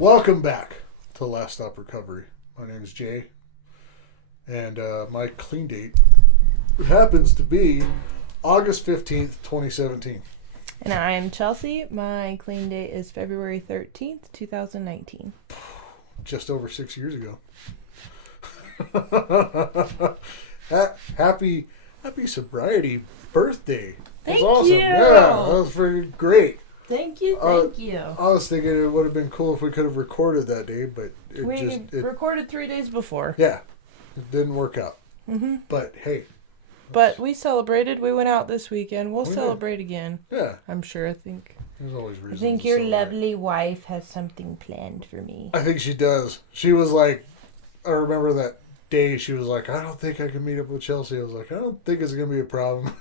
Welcome back to Last Stop Recovery. My name is Jay, and my clean date happens to be August 15th, 2017. And I am Chelsea. My clean date is February 13th, 2019. Just over 6 years ago. happy sobriety birthday. Thank That's awesome. you. Yeah, that was pretty great. Thank you. I was thinking it would have been cool if we could have recorded that day, but We recorded 3 days before. Yeah, it didn't work out. Mm-hmm. But hey. But we celebrated. We went out this weekend. We'll celebrate again. Yeah. I'm sure. I think. There's always reasons. I think your lovely wife has something planned for me. I think she does. She was like, I remember that day she was like, I don't think I can meet up with Chelsea. I was like, I don't think it's going to be a problem.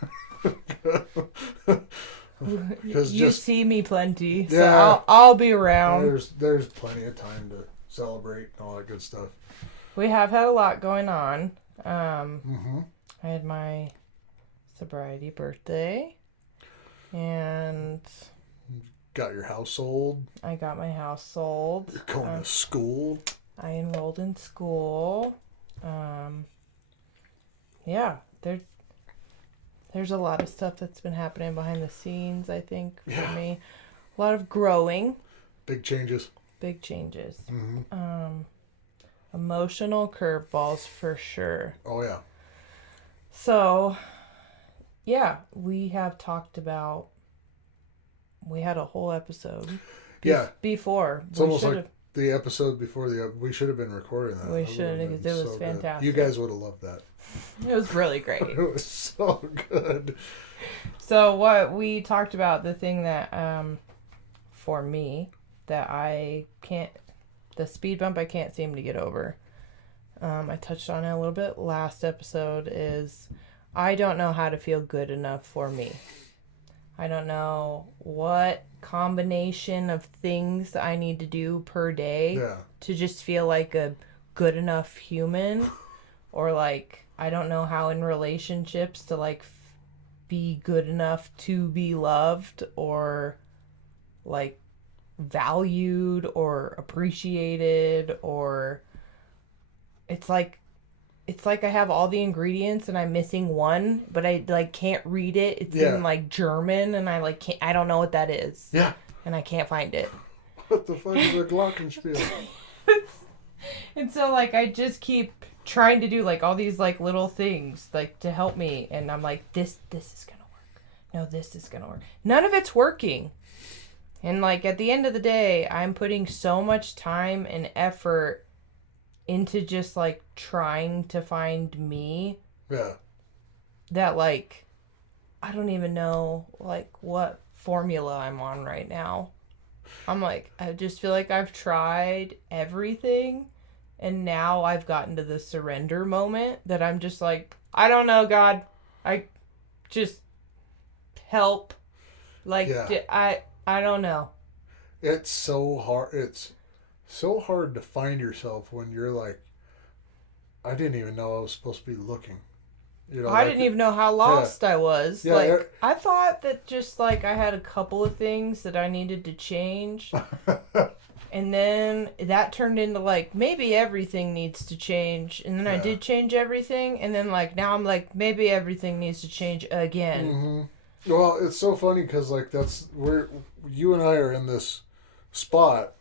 You see me plenty, so Yeah, I'll be around. There's plenty of time to celebrate and all that good stuff. We have had a lot going on. Mm-hmm. I had my sobriety birthday, and Got your house sold. I got my house sold. You're going to school. I enrolled in school. Yeah, there's a lot of stuff that's been happening behind the scenes, I think, for me. A lot of growing. Big changes. Big changes. Mm-hmm. Emotional curveballs for sure. Oh, yeah. So, yeah, we have talked about, we had a whole episode. Before. It's almost like the episode before we should have been recording that. We should have, because it was fantastic. Good. You guys would have loved that. It was really great. It was so good. So what we talked about, the thing that, for me, that the speed bump I can't seem to get over. I touched on it a little bit last episode, is I don't know how to feel good enough for me. I don't know what combination of things I need to do per day to just feel like a good enough human, or like, I don't know how in relationships to like be good enough to be loved or like valued or appreciated, or it's like I have all the ingredients and I'm missing one, but I like can't read it. It's in like German, and I don't know what that is. Yeah. And I can't find it. What the fuck is a glockenspiel? And so like I just keep trying to do like all these like little things like to help me, and I'm like, this is gonna work. No, this is gonna work. None of it's working. And like at the end of the day, I'm putting so much time and effort into just like trying to find me. Yeah. That like I don't even know like what formula I'm on right now. I'm like, I just feel like I've tried everything, and now I've gotten to the surrender moment that I'm just like, I don't know, God. I just help. Like I don't know. It's so hard. It's so hard to find yourself when you're like, I didn't even know I was supposed to be looking. You know, I didn't even know how lost I was. Yeah, like, I thought that just like I had a couple of things that I needed to change. And then that turned into like, maybe everything needs to change. And then I did change everything. And then like, now I'm like, maybe everything needs to change again. Mm-hmm. Well, it's so funny because like that's where you and I are in this spot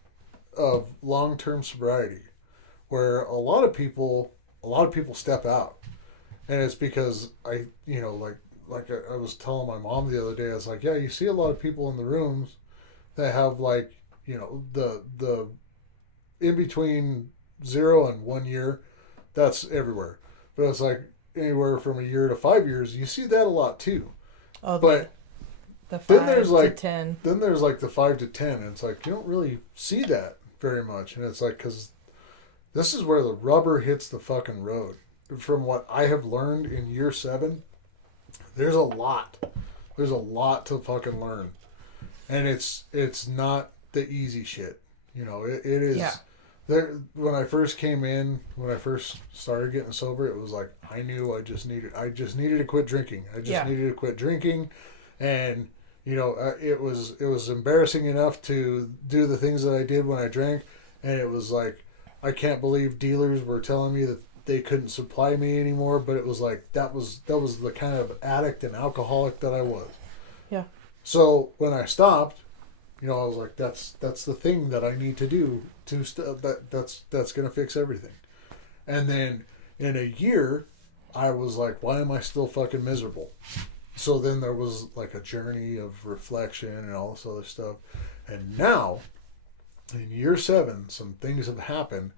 of long-term sobriety where a lot of people step out. And it's because I was telling my mom the other day, I was like, yeah, you see a lot of people in the rooms that have like, you know, the in between 0 and 1 year, that's everywhere. But it's like anywhere from a year to 5 years, you see that a lot too. Oh, but the 5 then there's like to 10. Then there's like the 5 to 10, and it's like you don't really see that very much. And it's like, because this is where the rubber hits the fucking road. From what I have learned in year 7, there's a lot to fucking learn, and it's not the easy shit. You know, it is. Yeah. There, when I first started getting sober, it was like I knew I just needed to quit drinking. I just needed to quit drinking, and you know, it was embarrassing enough to do the things that I did when I drank, and it was like, I can't believe dealers were telling me that they couldn't supply me anymore, but it was like that was the kind of addict and alcoholic that I was. Yeah. So when I stopped, I was like, that's the thing that I need to do to that's gonna fix everything. And then in a year, I was like, why am I still fucking miserable? So then there was like a journey of reflection and all this other stuff. And now, in year 7, some things have happened,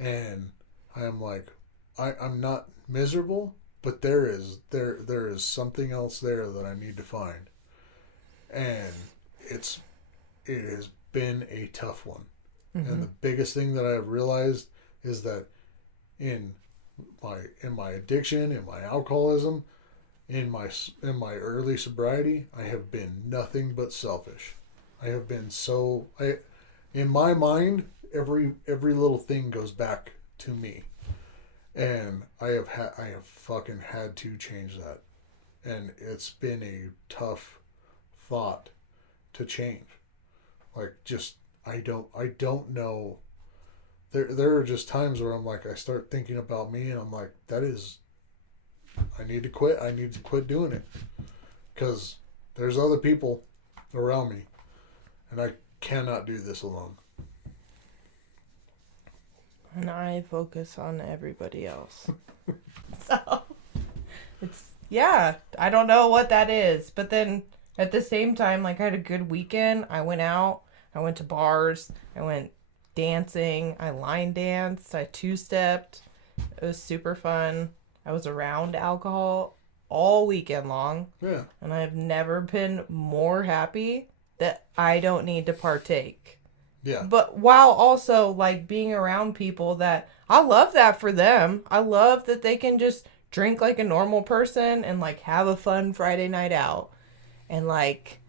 and I'm like, I'm not miserable, but there is something else there that I need to find. And it has been a tough one. Mm-hmm. And the biggest thing that I've realized is that in my addiction, in my alcoholism, in my early sobriety, I have been nothing but selfish. I have been in my mind, every little thing goes back to me, and I have fucking had to change that, and it's been a tough thought to change. Like, just I don't know. There are just times where I'm like, I start thinking about me, and I'm like, I need to quit. I need to quit doing it, because there's other people around me, and I cannot do this alone. And I focus on everybody else. So, I don't know what that is. But then at the same time, like, I had a good weekend. I went out. I went to bars. I went dancing. I line danced. I two-stepped. It was super fun. I was around alcohol all weekend long. Yeah. And I have never been more happy that I don't need to partake. Yeah. But while also, like, being around people that I love that for them. I love that they can just drink like a normal person and, like, have a fun Friday night out. And, like,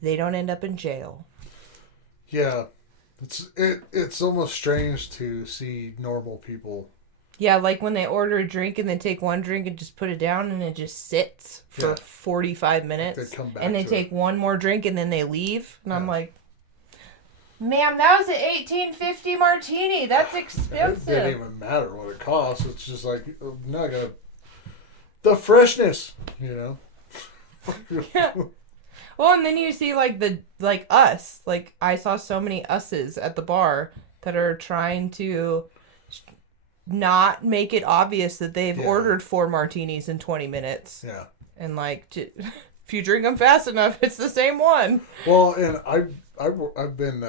they don't end up in jail. Yeah. It's almost strange to see normal people. Yeah, like when they order a drink and they take one drink and just put it down and it just sits for 45 minutes. They come back and they to take it. one more drink and then they leave. And I'm like, ma'am, that was an $18.50 martini. That's expensive. It didn't even matter what it costs. It's just like, not gonna. The freshness, Yeah. Well, and then you see like us. Like, I saw so many us's at the bar that are trying to not make it obvious that they've ordered 4 martinis in 20 minutes. Yeah. And, like, if you drink them fast enough, it's the same one. Well, and I've been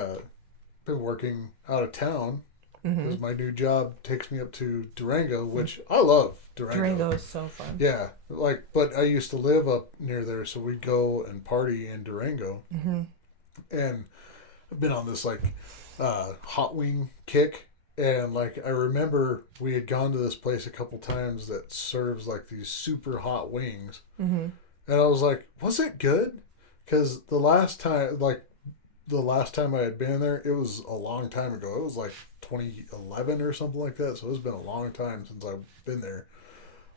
working out of town because my new job takes me up to Durango, which I love. Durango is so fun. Yeah, but I used to live up near there, so we'd go and party in Durango. Mm-hmm. And I've been on this hot wing kick, and like I remember we had gone to this place a couple times that serves like these super hot wings, and I was like, was it good? Because the last time I had been there, it was a long time ago. It was like 2011 or something like that. So it's been a long time since I've been there.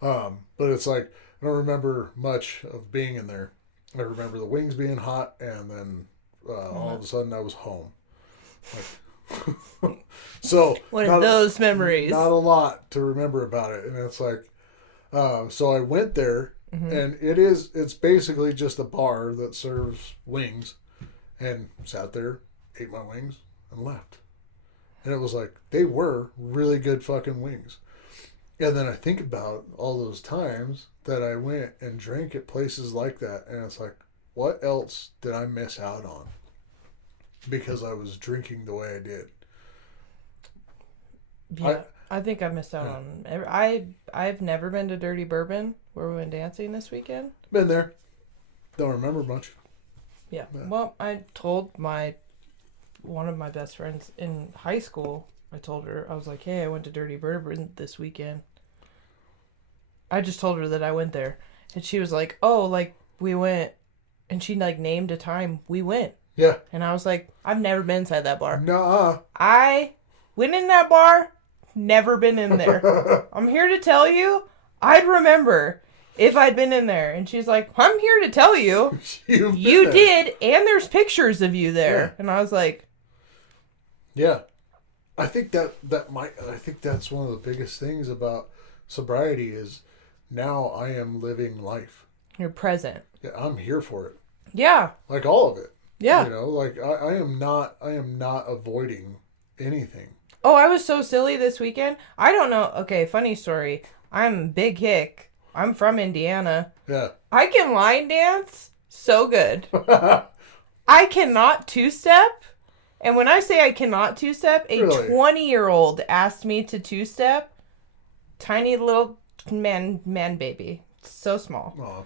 But it's like, I don't remember much of being in there. I remember the wings being hot, and then all of a sudden I was home. Like, so one of those memories. Not a lot to remember about it. And it's like, so I went there, and it's basically just a bar that serves wings. And sat there, ate my wings, and left. And it was like, they were really good fucking wings. And then I think about all those times that I went and drank at places like that. And it's like, what else did I miss out on? Because I was drinking the way I did. Yeah, I think I missed out on... I've never been to Dirty Bourbon, where we went dancing this weekend. Been there. Don't remember much. Yeah. Well, I told one of my best friends in high school, I told her, I was like, hey, I went to Dirty Bourbon this weekend. I just told her that I went there. And she was like, oh, like, we went. And she, like, named a time we went. Yeah. And I was like, I've never been inside that bar. Nuh-uh. I went in that bar, never been in there. I'm here to tell you, I'd remember if I'd been in there. And she's like, I'm here to tell you, you did, and there's pictures of you there. Yeah. And I was like... Yeah. I think I think that's one of the biggest things about sobriety is now I am living life. You're present. Yeah, I'm here for it. Yeah. Like all of it. Yeah. You know, like I am not avoiding anything. Oh, I was so silly this weekend. I don't know. Okay, funny story. I'm Big Hick. I'm from Indiana. Yeah. I can line dance so good. I cannot two-step. And when I say I cannot two-step, a Really? 20-year-old asked me to two-step. Tiny little man baby. So small. Aw.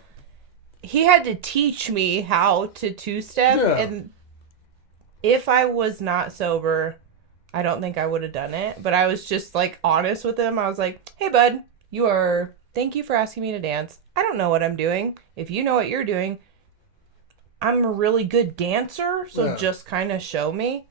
He had to teach me how to two-step. Yeah. And if I was not sober, I don't think I would have done it. But I was just like honest with him. I was like, hey, bud, thank you for asking me to dance. I don't know what I'm doing. If you know what you're doing, I'm a really good dancer. So just kind of show me.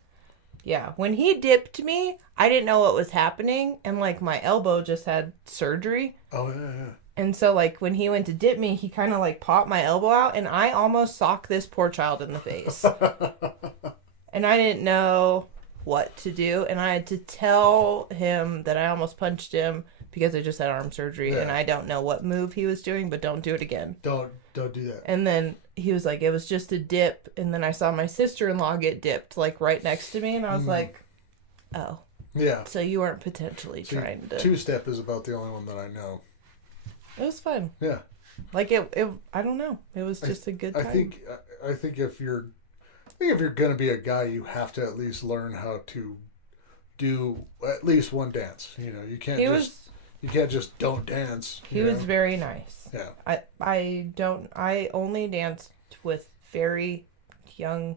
Yeah. When he dipped me, I didn't know what was happening. And like my elbow just had surgery. Oh, yeah. And so like when he went to dip me, he kind of like popped my elbow out. And I almost socked this poor child in the face. And I didn't know what to do. And I had to tell him that I almost punched him because I just had arm surgery. And I don't know what move he was doing, but don't do it again. Don't do that. And then he was like, it was just a dip. And then I saw my sister-in-law get dipped like right next to me. And I was like, oh. Yeah. So you weren't potentially trying to. Two-step is about the only one that I know. It was fun. Yeah. Like it I don't know. It was just a good time. I think if you're going to be a guy, you have to at least learn how to do at least one dance. You know, you can't just don't dance. He was very nice. Yeah. I only danced with very young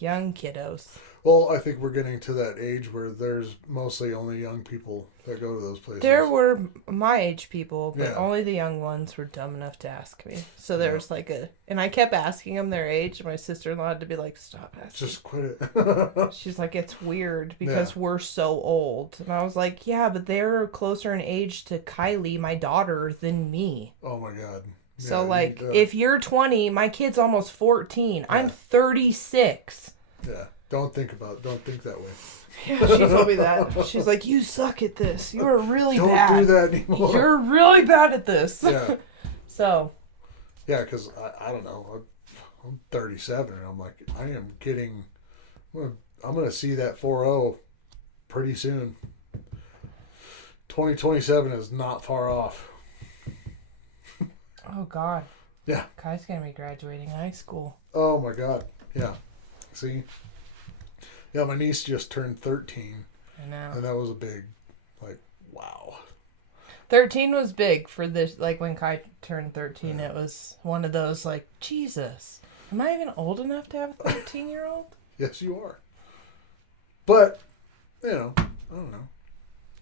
kiddos. Well, I think we're getting to that age where there's mostly only young people that go to those places. There were my age people, but Yeah. only the young ones were dumb enough to ask me. So there was and I kept asking them their age, and my sister-in-law had to be like, stop asking. Just quit it. She's like, it's weird because we're so old. And I was like, yeah, but they're closer in age to Kylie, my daughter, than me. Oh my God. So like, if you're 20, my kid's almost 14. I'm 36. Yeah. Don't think that way. Yeah, she told me that. She's like, you suck at this. You're really bad. Don't do that anymore. You're really bad at this. Yeah. So. Yeah, because I don't know. I'm 37, and I'm like, I'm going to see that 4-0 pretty soon. 2027 is not far off. Oh, God. Yeah. Kai's going to be graduating high school. Oh, my God. Yeah. See? Yeah, my niece just turned 13. I know. And that was a big, like, wow. 13 was big for this. Like, when Kai turned 13, it was one of those, like, Jesus, am I even old enough to have a 13-year-old? Yes, you are. But, you know, I don't know.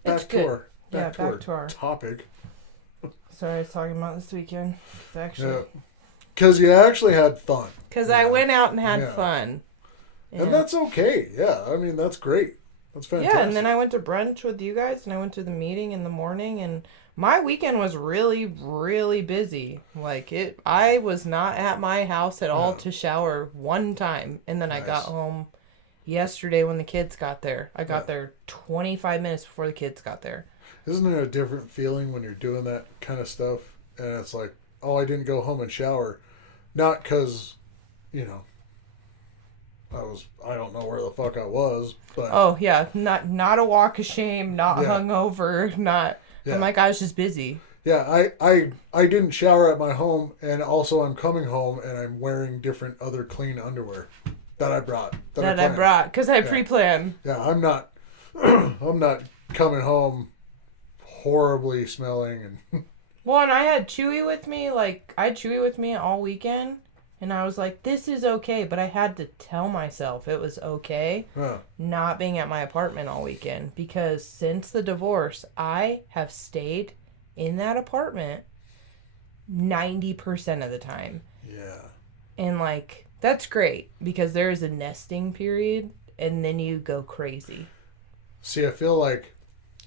Back to our topic. Sorry, I was talking about this weekend. Because you actually had fun. Because I went out and had fun. Yeah. And that's okay. Yeah, I mean, that's great. That's fantastic. Yeah, and then I went to brunch with you guys, and I went to the meeting in the morning, and my weekend was really, really busy. Like, I was not at my house at all to shower one time, and then I got home yesterday when the kids got there. I got there 25 minutes before the kids got there. Isn't it a different feeling when you're doing that kind of stuff, and it's like, oh, I didn't go home and shower, not because, you know, I don't know where the fuck I was, but oh yeah, not a walk of shame, not hungover, not. Yeah. I'm like, I was just busy. Yeah, I didn't shower at my home, and also I'm coming home and I'm wearing different other clean underwear that I brought. Because I pre-planned. Yeah, I'm not coming home horribly smelling and. Well, and I had Chewy with me. Like, I had Chewy with me all weekend. And I was like, this is okay. But I had to tell myself it was okay not being at my apartment all weekend. Because since the divorce, I have stayed in that apartment 90% of the time. Yeah. And, like, that's great. Because there is a nesting period. And then you go crazy. See, I feel like...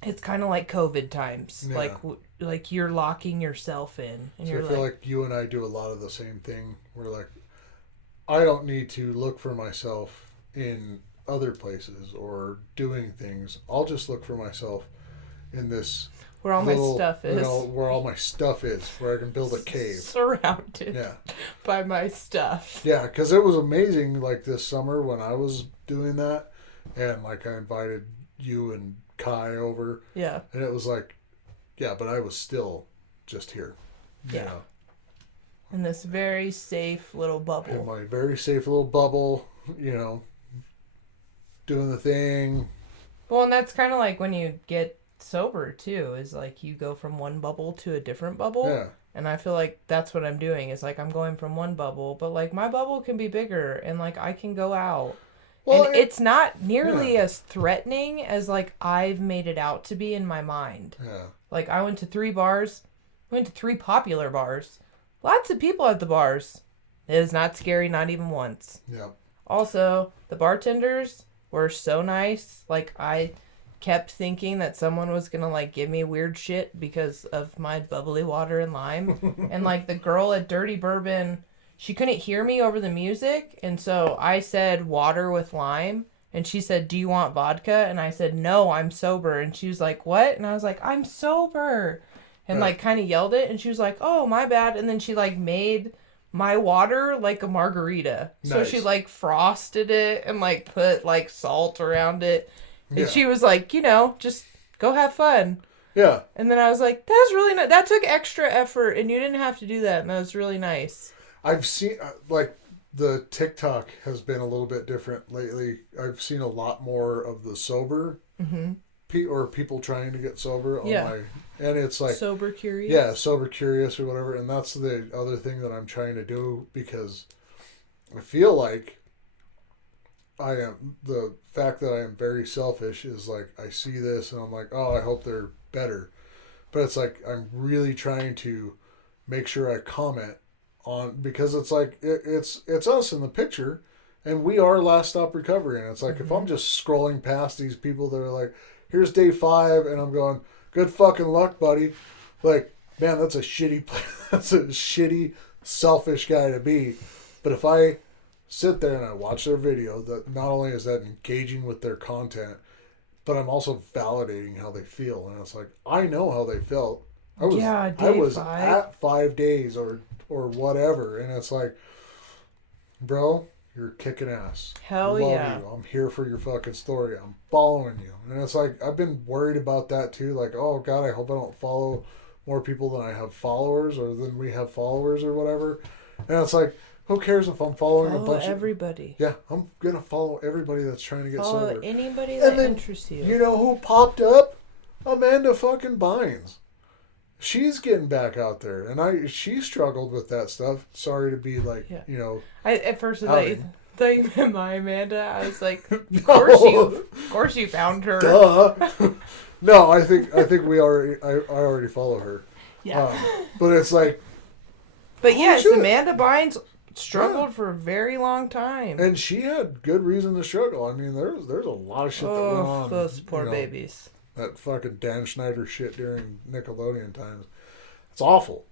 It's kind of like COVID times. Yeah. Like you're locking yourself in. And so I feel like you and I do a lot of the same thing. We're like, I don't need to look for myself in other places or doing things, I'll just look for myself in this Where all little, my stuff is. where all my stuff is, where I can build a cave. Surrounded Yeah. by my stuff. Yeah, because it was amazing, like, this summer when I was doing that, and, like, I invited you and Kai over. Yeah. And it was like, yeah, but I was still just here. You know. In this very safe little bubble. In my very safe little bubble, you know, doing the thing. Well, and that's kind of like when you get sober, too, is like you go from one bubble to a different bubble. Yeah. And I feel like that's what I'm doing, is like I'm going from one bubble, but like my bubble can be bigger and like I can go out. Well, and it's not nearly as threatening as like I've made it out to be in my mind. Yeah. Like I went to 3 bars, went to 3 popular bars. Lots of people at the bars. It was not scary, not even once. Yeah. Also, the bartenders were so nice. Like, I kept thinking that someone was gonna, like, give me weird shit because of my bubbly water and lime. And, like, the girl at Dirty Bourbon, she couldn't hear me over the music. And so I said water with lime. And she said, "Do you want vodka?" And I said, "No, I'm sober." And she was like, "What?" And I was like, "I'm sober." And, like, kind of yelled it. And she was like, "Oh, my bad." And then she, like, made my water like a margarita. Nice. So she, like, frosted it and, like, put, like, salt around it. And she was like, you know, just go have fun. Yeah. And then I was like, that's really nice. That took extra effort, and you didn't have to do that. And that was really nice. I've seen, like, the TikTok has been a little bit different lately. I've seen a lot more of the sober or people trying to get sober on my, and it's like sober curious. Yeah, sober curious or whatever. And that's the other thing that I'm trying to do, because I feel like the fact that I am very selfish is like, I see this and I'm like, oh, I hope they're better. But it's like, I'm really trying to make sure I comment on, because it's like, it's us in the picture, and we are Last Stop Recovery. And it's like, if I'm just scrolling past these people that are like, here's day 5, and I'm going, good fucking luck, buddy. Like, man, that's a shitty, selfish guy to be. But if I sit there and I watch their video, that not only is that engaging with their content, but I'm also validating how they feel. And it's like, I know how they felt. I was at 5 days or whatever, and it's like, bro, you're kicking ass. Hell Love yeah. you. I'm here for your fucking story. I'm following you. And it's like, I've been worried about that too. Like, oh God, I hope I don't follow more people than I have followers, or than we have followers or whatever. And it's like, who cares if I'm following a bunch everybody. Yeah, I'm going to follow everybody that's trying to get sober. Follow anybody that interests you. You know who popped up? Amanda fucking Bynes. She's getting back out there, and she struggled with that stuff. Sorry to be like, you know. At first I thought you meant my Amanda. I was like, of course you found her. Duh. No, I think I already follow her. Yeah. But it's like. But yes, Amanda Bynes struggled for a very long time, and she had good reason to struggle. I mean, there's a lot of shit that went on. Those poor babies. That fucking Dan Schneider shit during Nickelodeon times. It's awful.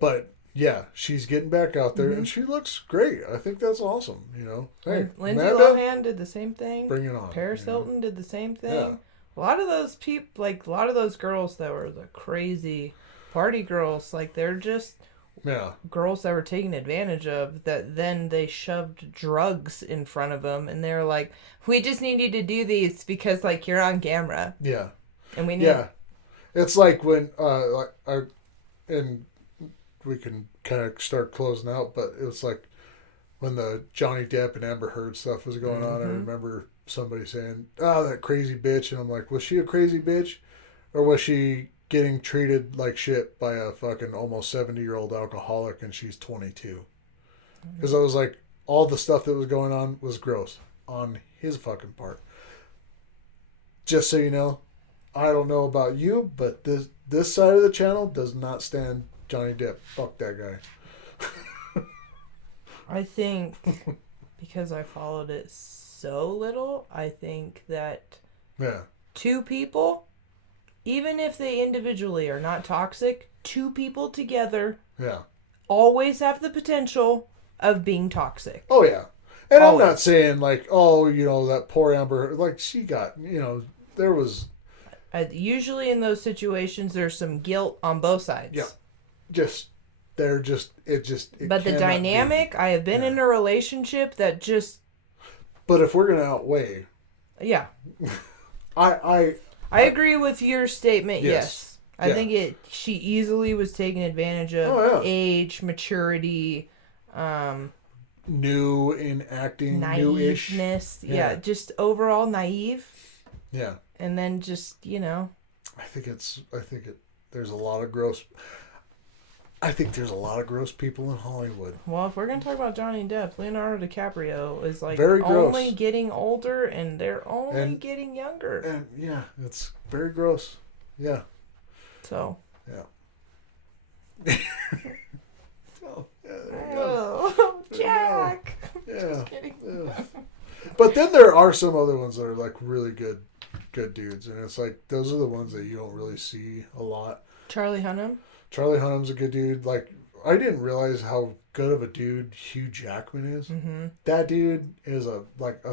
But, yeah, she's getting back out there, and she looks great. I think that's awesome, you know. Hey, Lindsay Lohan did the same thing. Bring it on. Paris Hilton did the same thing. Yeah. A lot of those people, like, a lot of those girls that were the crazy party girls, like, they're just girls that were taken advantage of, that then they shoved drugs in front of them, and they're like, we just need you to do these because, like, you're on camera. Yeah. And we need... Yeah. It's like when, and we can kind of start closing out, but it was like when the Johnny Depp and Amber Heard stuff was going on, I remember somebody saying, oh, that crazy bitch. And I'm like, was she a crazy bitch? Or was she getting treated like shit by a fucking almost 70-year-old alcoholic and she's 22? Because I was like, all the stuff that was going on was gross on his fucking part. Just so you know, I don't know about you, but this side of the channel does not stand Johnny Depp. Fuck that guy. I think because I followed it so little, I think that 2 people, even if they individually are not toxic, 2 people together always have the potential of being toxic. Oh, yeah. And Always. I'm not saying like, oh, that poor Amber, like she got, there was. Usually in those situations, there's some guilt on both sides. Yeah. It But the dynamic, I have been in a relationship that just. But if we're gonna outweigh. Yeah. I agree with your statement. Yes. I Yeah. think she easily was taken advantage of. Age, maturity, new in acting, naiveness. Newish. Yeah, just overall naive. Yeah. And then just, there's a lot of gross. I think there's a lot of gross people in Hollywood. Well, if we're gonna talk about Johnny Depp, Leonardo DiCaprio is like very gross. Only getting older, and they're only getting younger. And yeah, it's very gross. Yeah. So. Yeah. Oh, yeah, there you go. Jack. Yeah. Just kidding. Yeah. But then there are some other ones that are like really good dudes, and it's like those are the ones that you don't really see a lot. Charlie Hunnam Hunnam's a good dude. Like, I didn't realize how good of a dude Hugh Jackman is. Mm-hmm. That dude is a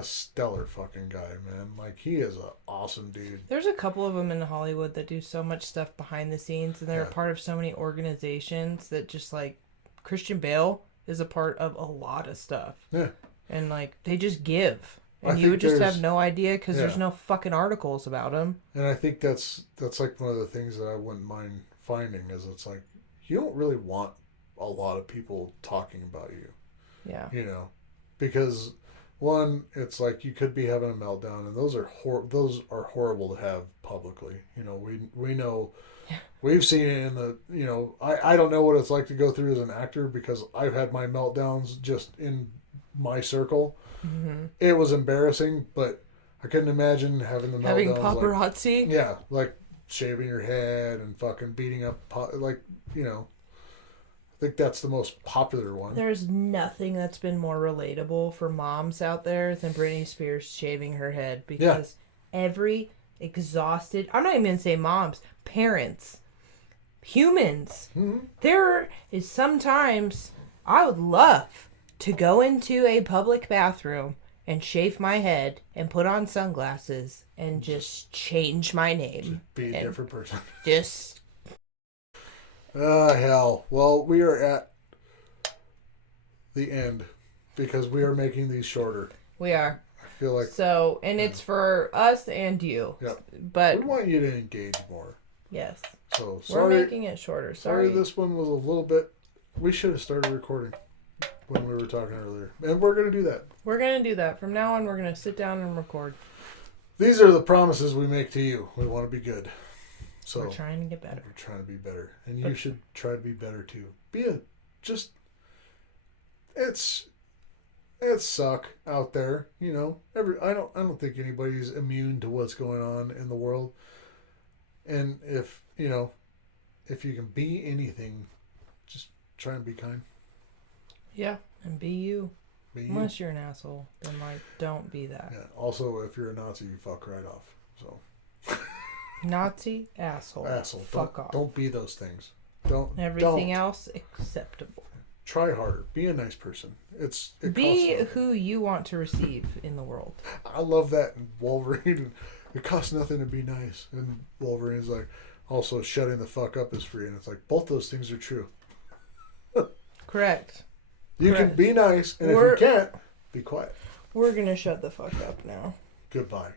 stellar fucking guy, man. Like, he is an awesome dude. There's a couple of them in Hollywood that do so much stuff behind the scenes, and they're a part of so many organizations that just like Christian Bale is a part of a lot of stuff. Yeah. And like they just give. And you would just have no idea because there's no fucking articles about them. And I think that's like one of the things that I wouldn't mind finding is it's like you don't really want a lot of people talking about you. Yeah. Because one, it's like you could be having a meltdown, and those are horrible to have publicly. We know. Yeah. We've seen it in the, I don't know what it's like to go through as an actor because I've had my meltdowns just in my circle. Mm-hmm. It was embarrassing, but I couldn't imagine having the meltdowns. Having paparazzi? Like, like shaving your head and fucking beating up, I think that's the most popular one. There's nothing that's been more relatable for moms out there than Britney Spears shaving her head because every exhausted, I'm not even going to say moms, parents, humans, there is sometimes I would love to go into a public bathroom and shave my head and put on sunglasses and just change my name. Just be a different person. Just. Hell. Well, we are at the end because we are making these shorter. We are. I feel like. So, and it's for us and you. Yeah. But. We want you to engage more. Yes. So, sorry. We're making it shorter. Sorry. This one was a little bit. We should have started recording when we were talking earlier. And we're going to do that. We're going to do that. From now on, we're going to sit down and record. These are the promises we make to you. We want to be good. So we're trying to get better. We're trying to be better. And you should try to be better too. It suck out there, I don't think anybody's immune to what's going on in the world. And if you can be anything, just try and be kind. Yeah, and be you. Unless you're an asshole, then don't be that. Yeah. Also, if you're a Nazi, you fuck right off. So. Nazi, asshole. Fuck off. Don't be those things. Everything else acceptable. Try harder. Be a nice person. Be who you want to receive in the world. I love that in Wolverine. It costs nothing to be nice, and Wolverine's like, also shutting the fuck up is free, and it's like both those things are true. Correct. You can be nice, and if you can't, be quiet. We're gonna shut the fuck up now. Goodbye.